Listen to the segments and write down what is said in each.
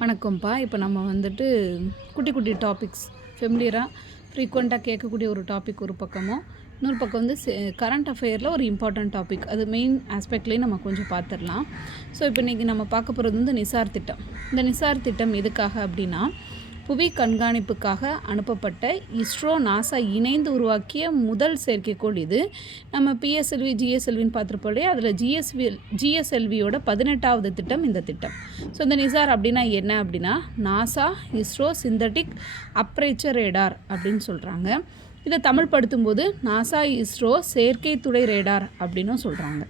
வணக்கம்ப்பா. இப்போ நம்ம வந்துட்டு குட்டி குட்டி டாபிக்ஸ் ஃபெமிலியராக ஃப்ரீக்வெண்ட்டாக கேட்கக்கூடிய ஒரு டாபிக் ஒரு பக்கமும், இன்னொரு பக்கம் வந்து கரண்ட் அஃபேரில் ஒரு இம்பார்ட்டன்ட் டாபிக் அது மெயின் ஆஸ்பெக்ட்லேயும் நம்ம கொஞ்சம் பார்த்துடலாம். ஸோ இப்போ இன்றைக்கி நம்ம பார்க்க போகிறது வந்து நிசார் திட்டம். இந்த நிசார் திட்டம் எதுக்காக அப்படின்னா, புவி கண்காணிப்புக்காக அனுப்பப்பட்ட இஸ்ரோ நாசா இணைந்து உருவாக்கிய முதல் செயற்கைக்கோள் இது. நம்ம பிஎஸ்எல்வி ஜிஎஸ்எல்வின்னு பார்த்துருப்போம் இல்லையா, அதில் ஜிஎஸ்எல்வியோட 18வது திட்டம் இந்த திட்டம். ஸோ இந்த நிசார் அப்படின்னா என்ன அப்படின்னா, NASA ISRO synthetic aperture radar அப்படின்னு சொல்கிறாங்க. இதை தமிழ் படுத்தும்போது நாசா இஸ்ரோ செயற்கை துளை ரேடார் அப்படின்னும் சொல்கிறாங்க.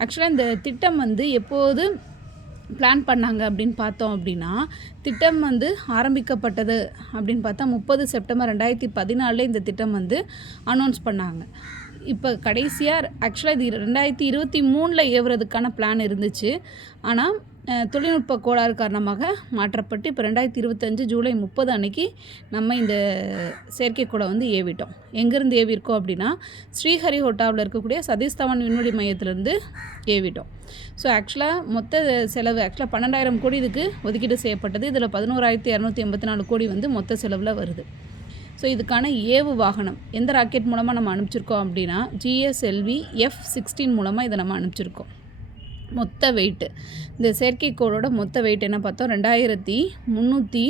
ஆக்சுவலாக இந்த திட்டம் வந்து எப்போது பிளான் பண்ணாங்க அப்படின்னு பார்த்தோம் அப்படின்னா, திட்டம் வந்து ஆரம்பிக்கப்பட்டது அப்படின்னு பார்த்தா 30 செப்டம்பர் 2014 இந்த திட்டம் வந்து அனௌன்ஸ் பண்ணாங்க. இப்போ கடைசியாக ஆக்சுவலாக இது 2023 ஏவுறதுக்கான பிளான் இருந்துச்சு. ஆனால் தொழில்நுட்ப கோளாறு காரணமாக மாற்றப்பட்டு இப்போ 2025 ஜூலை 30 அன்னைக்கு நம்ம இந்த செயற்கைக்கோளை வந்து ஏவிட்டோம். எங்கேருந்து ஏவிருக்கோம் அப்படின்னா, ஸ்ரீஹரிகோட்டாவில் இருக்கக்கூடிய சதீஷ் தவான் விண்வெளி மையத்திலேருந்து ஏவிட்டோம். ஸோ ஆக்சுவலாக மொத்த செலவு 12,000 கோடி இதுக்கு ஒதுக்கீடு செய்யப்பட்டது. இதில் 11,284 கோடி வந்து மொத்த செலவில் வருது. ஸோ இதுக்கான ஏவு வாகனம் எந்த ராக்கெட் மூலமாக நம்ம அனுப்பிச்சிருக்கோம் அப்படின்னா, ஜிஎஸ்எல்வி F-16 மூலமாக இதை நம்ம அனுப்பிச்சிருக்கோம். மொத்த வெயிட்டு இந்த செயற்கைக்கோளோட மொத்த வெயிட் என்ன பார்த்தோம், 2392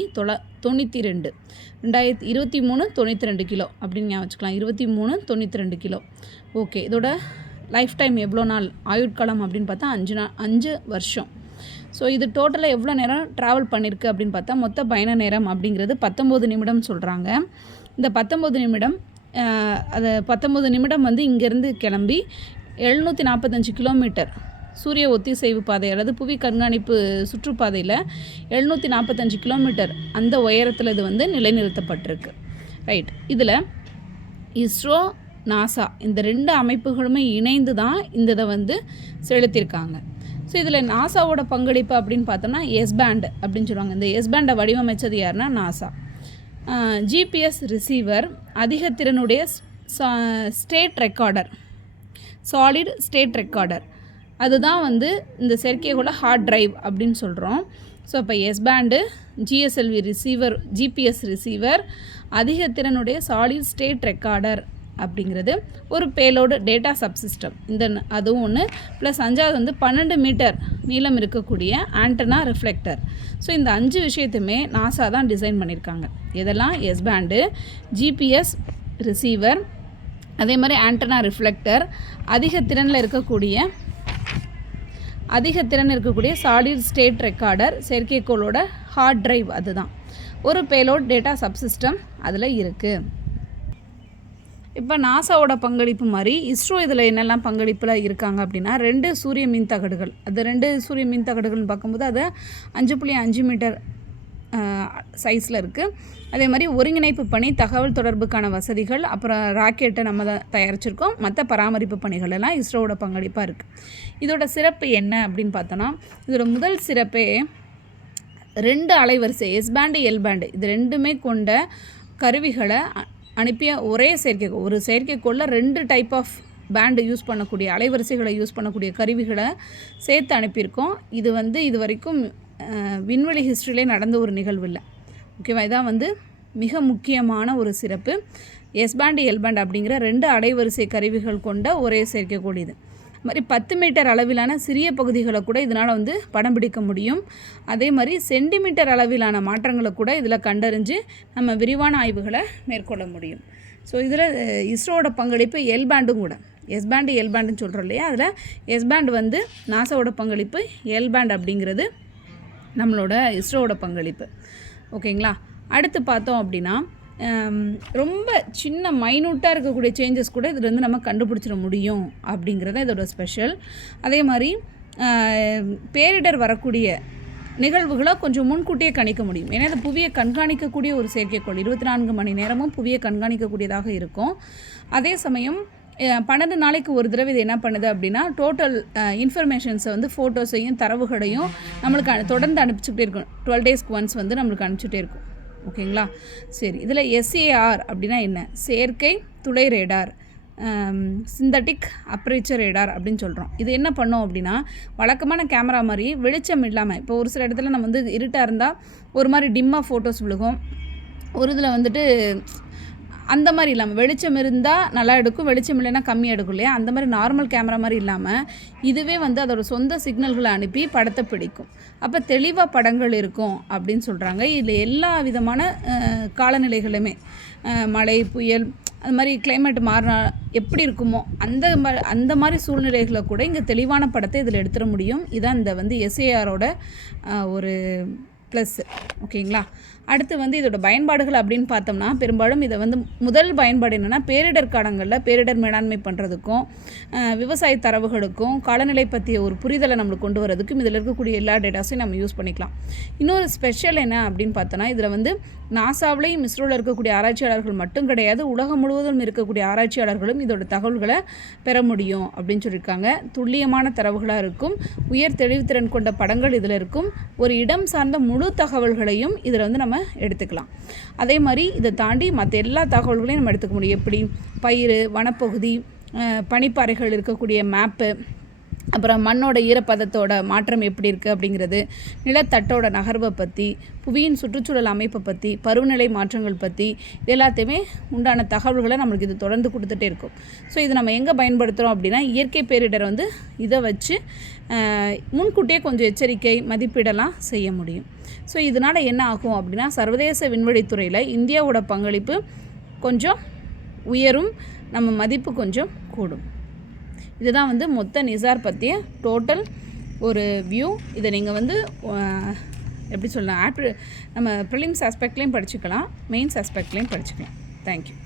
92 கிலோ அப்படின்னு ஞாபகம் வச்சுக்கலாம். 92 கிலோ. ஓகே, இதோட லைஃப் டைம் எவ்வளோ நாள் ஆயுட்காலம் அப்படின்னு பார்த்தா 5 வருஷம். ஸோ இது டோட்டலாக எவ்வளோ நேரம் ட்ராவல் பண்ணியிருக்கு அப்படின்னு பார்த்தா, மொத்த பயண நேரம் அப்படிங்கிறது 19 நிமிடம் சொல்கிறாங்க. இந்த 19 நிமிடம் அது 19 நிமிடம் வந்து இங்கேருந்து கிளம்பி 745 கிலோமீட்டர் சூரிய ஒத்திசைவு பாதை அல்லது புவி கண்காணிப்பு சுற்றுப்பாதையில் 745 கிலோமீட்டர் அந்த உயரத்தில் இது வந்து நிலைநிறுத்தப்பட்டிருக்கு. ரைட், இதில் இஸ்ரோ நாசா இந்த 2 அமைப்புகளுமே இணைந்து தான் இந்த இதை வந்து செலுத்தியிருக்காங்க. ஸோ இதில் நாசாவோட பங்களிப்பு அப்படின்னு பார்த்தோம்னா எஸ்பேண்ட் அப்படின்னு சொல்லுவாங்க. இந்த எஸ்பேண்டை வடிவமைச்சது யாருன்னா நாசா. ஜிபிஎஸ் ரிசீவர், அதிக திறனுடைய state recorder, solid state recorder, அதுதான் வந்து இந்த செயற்கைக்கோள ஹார்ட் டிரைவ் அப்படின்னு சொல்கிறோம். ஸோ இப்போ எஸ்பேண்டு, ஜிஎஸ்எல்வி ரிசீவர், ஜிபிஎஸ் ரிசீவர், அதிக திறனுடைய சாலிட் ஸ்டேட் ரெக்கார்டர் அப்படிங்கிறது ஒரு பேலோடு டேட்டா சப்சிஸ்டம். அதுவும் ஒன்று ப்ளஸ் 5வது வந்து 12 மீட்டர் நீளம் இருக்கக்கூடிய ஆண்டனா ரிஃப்ளெக்டர். ஸோ இந்த 5 விஷயத்தையுமே நாசா தான் டிசைன் பண்ணியிருக்காங்க. இதெல்லாம் எஸ்பேண்டு, ஜிபிஎஸ் ரிசீவர், அதே மாதிரி ஆண்டனா ரிஃப்ளெக்டர், அதிக திறன் இருக்கக்கூடிய சாலிட் ஸ்டேட் ரெக்கார்டர், செயற்கைக்கோளோட ஹார்ட் டிரைவ், அதுதான் ஒரு பேலோட் டேட்டா சப்சிஸ்டம் அதில் இருக்குது. இப்போ நாசாவோட பங்களிப்பு மாதிரி இஸ்ரோ இதில் என்னெல்லாம் பங்களிப்பில் இருக்காங்க அப்படின்னா, 2 சூரிய மின் தகடுகள். அது 2 சூரிய மின் தகடுகள்னு பார்க்கும்போது அது 5.5 மீட்டர் சைஸில் இருக்குது. அதே மாதிரி ஒருங்கிணைப்பு பணி, தகவல் தொடர்புக்கான வசதிகள், அப்புறம் ராக்கெட்டை நம்ம தான் தயாரிச்சிருக்கோம். மற்ற பராமரிப்பு பணிகள் எல்லாம் இஸ்ரோவோட பங்களிப்பாக இருக்குது. இதோட சிறப்பு என்ன அப்படின்னு பார்த்தோன்னா, இதோட முதல் சிறப்பே 2 அலைவரிசை எஸ்பேண்டு எல்பேண்டு இது 2மே கொண்ட கருவிகளை அனுப்பிய ஒரே ஒரு செயற்கைக்கோளில் 2 டைப் ஆஃப் பேண்டு யூஸ் பண்ணக்கூடிய அலைவரிசைகளை யூஸ் பண்ணக்கூடிய கருவிகளை சேர்த்து அனுப்பியிருக்கோம். இது வந்து இது வரைக்கும் விண்வெளி ஹிஸ்ட்ரியிலே நடந்த ஒரு நிகழ்வு இல்லை. ஓகேவா, இதான் வந்து மிக முக்கியமான ஒரு சிறப்பு. எஸ்பேண்டு எல்பேண்ட் அப்படிங்கிற 2 அலைவரிசை கருவிகள் கொண்ட ஒரே செயற்கைக்கோள் இது. மாதிரி 10 மீட்டர் அளவிலான சிறிய பகுதிகளை கூட இதனால் வந்து படம் பிடிக்க முடியும். அதே மாதிரி சென்டிமீட்டர் அளவிலான மாற்றங்களை கூட இதில் கண்டறிஞ்சு நம்ம விரிவான ஆய்வுகளை மேற்கொள்ள முடியும். ஸோ இதில் இஸ்ரோவோட பங்களிப்பு எல்பேண்டும் கூட. எஸ்பேண்டு எல்பேண்டுன்னு சொல்கிறோம் இல்லையா, அதில் எஸ்பேண்ட் வந்து நாசாவோட பங்களிப்பு, எல்பேண்ட் அப்படிங்கிறது நம்மளோட இஸ்ரோவோட பங்களிப்பு. ஓகேங்களா, அடுத்து பார்த்தோம் அப்படின்னா, ரொம்ப சின்ன மைனூட்டாக இருக்கக்கூடிய சேஞ்சஸ் கூட இதில் வந்து நம்ம கண்டுபிடிச்சிட முடியும் அப்படிங்கிறத இதோட ஸ்பெஷல். அதே மாதிரி பேரிடர் வரக்கூடிய நிகழ்வுகளை கொஞ்சம் முன்கூட்டியே கணிக்க முடியும். ஏன்னா இது புவியை கண்காணிக்கக்கூடிய ஒரு செயற்கைக்கோள், 24 மணி நேரமும் புவியை கண்காணிக்கக்கூடியதாக இருக்கும். அதே சமயம் 12 நாளைக்கு ஒரு தடவை இது என்ன பண்ணுது அப்படின்னா, டோட்டல் இன்ஃபர்மேஷன்ஸை வந்து ஃபோட்டோஸையும் தரவுகளையும் நம்மளுக்கு தொடர்ந்து அனுப்பிச்சுக்கிட்டே இருக்கும். 12 டேஸ்க்கு ஒன்ஸ் வந்து நம்மளுக்கு அனுப்பிச்சுட்டே இருக்கும். ஓகேங்களா, சரி. இதில் SAR அப்படின்னா என்ன, செயற்கை துளை ரேடார். சிந்தட்டிக் அப்பரேச்சர் ரேடார் அப்படின்னு சொல்கிறோம். இது என்ன பண்ணோம் அப்படின்னா, வழக்கமான கேமரா மாதிரி வெளிச்சம் இல்லாமல், இப்போ ஒரு சில இடத்துல நம்ம வந்து இருட்டாக இருந்தால் ஒரு மாதிரி டிம்மாக ஃபோட்டோஸ் விழுகும், ஒரு இதில் வந்துட்டு அந்த மாதிரி இல்லாமல் வெளிச்சம் இருந்தால் நல்லா எடுக்கும், வெளிச்சம் இல்லைன்னா கம்மியாக எடுக்கும் இல்லையா, அந்த மாதிரி நார்மல் கேமரா மாதிரி இல்லாமல் இதுவே வந்து அதோட சொந்த சிக்னல்களை அனுப்பி படத்தை பிடிக்கும். அப்போ தெளிவாக படங்கள் இருக்கும் அப்படின்னு சொல்கிறாங்க. இதில் எல்லா விதமான காலநிலைகளுமே, மழை, புயல், அது மாதிரி கிளைமேட் மாறினா எப்படி இருக்குமோ அந்த மாதிரி சூழ்நிலைகளை கூட இங்கே தெளிவான படத்தை இதில் எடுத்துட முடியும். இதான் இந்த வந்து எஸ்ஏஆரோட ஒரு ப்ளஸ். ஓகேங்களா. அடுத்து வந்து இதோட பயன்பாடுகள் அப்படின்னு பார்த்தோம்னா, பெரும்பாலும் இதை வந்து முதல் பயன்பாடு என்னென்னா, பேரிடர் காலங்களில் பேரிடர் மேலாண்மை பண்ணுறதுக்கும், விவசாய தரவுகளுக்கும், காலநிலை பற்றிய ஒரு புரிதலை நம்மளுக்கு கொண்டு வரதுக்கும் இதில் இருக்கக்கூடிய எல்லா டேட்டாஸையும் நம்ம யூஸ் பண்ணிக்கலாம். இன்னொரு ஸ்பெஷல் என்ன அப்படின்னு பார்த்தோன்னா, இதில் வந்து நாசாவிலையும் இஸ்ரோவில் இருக்கக்கூடிய ஆராய்ச்சியாளர்கள் மட்டும் கிடையாது, உலகம் முழுவதும் இருக்கக்கூடிய ஆராய்ச்சியாளர்களும் இதோட தகவல்களை பெற முடியும் அப்படின்னு சொல்லியிருக்காங்க. துல்லியமான தரவுகளாக இருக்கும், உயர் தெளிவுத்திறன் கொண்ட படங்கள் இதில் இருக்கும், ஒரு இடம் சார்ந்த முழு தகவல்களையும் இதில் வந்து நம்ம எடுத்துக்கலாம். அதே மாதிரி இதை தாண்டி மற்ற எல்லா தகவல்களையும் நம்ம எடுத்துக்க முடியும். எப்படி பயிர், வனப்பகுதி, பனிப்பாறைகள் இருக்கக்கூடிய மேப்பு, அப்புறம் மண்ணோட ஈரப்பதத்தோட மாற்றம் எப்படி இருக்குது அப்படிங்கிறது, நிலத்தட்டோட நகர்வை பற்றி, புவியின் சுற்றுச்சூழல் அமைப்பை பற்றி, பருவநிலை மாற்றங்கள் பற்றி, இது எல்லாத்தையுமே உண்டான தகவல்களை நம்மளுக்கு இது தொடர்ந்து கொடுத்துட்டே இருக்கும். ஸோ இது நம்ம எங்கே பயன்படுத்துகிறோம் அப்படின்னா, இயற்கை பேரிடர் வந்து இதை வச்சு முன்கூட்டியே கொஞ்சம் எச்சரிக்கை மதிப்பீடெல்லாம் செய்ய முடியும். ஸோ இதனால் என்ன ஆகும் அப்படின்னா, சர்வதேச விண்வெளித்துறையில் இந்தியாவோட பங்களிப்பு கொஞ்சம் உயரும், நம்ம மதிப்பு கொஞ்சம் கூடும். இதுதான் வந்து மொத்த நிசார் பற்றிய டோட்டல் ஒரு வியூ. இதை நீங்கள் வந்து எப்படி சொல்லலாம், நம்ம ப்ரிலிம்ஸ் ஆஸ்பெக்ட்லேயும் படிச்சுக்கலாம், மெயின்ஸ் ஆஸ்பெக்ட்லேயும் படிச்சுக்கலாம். தேங்க்யூ.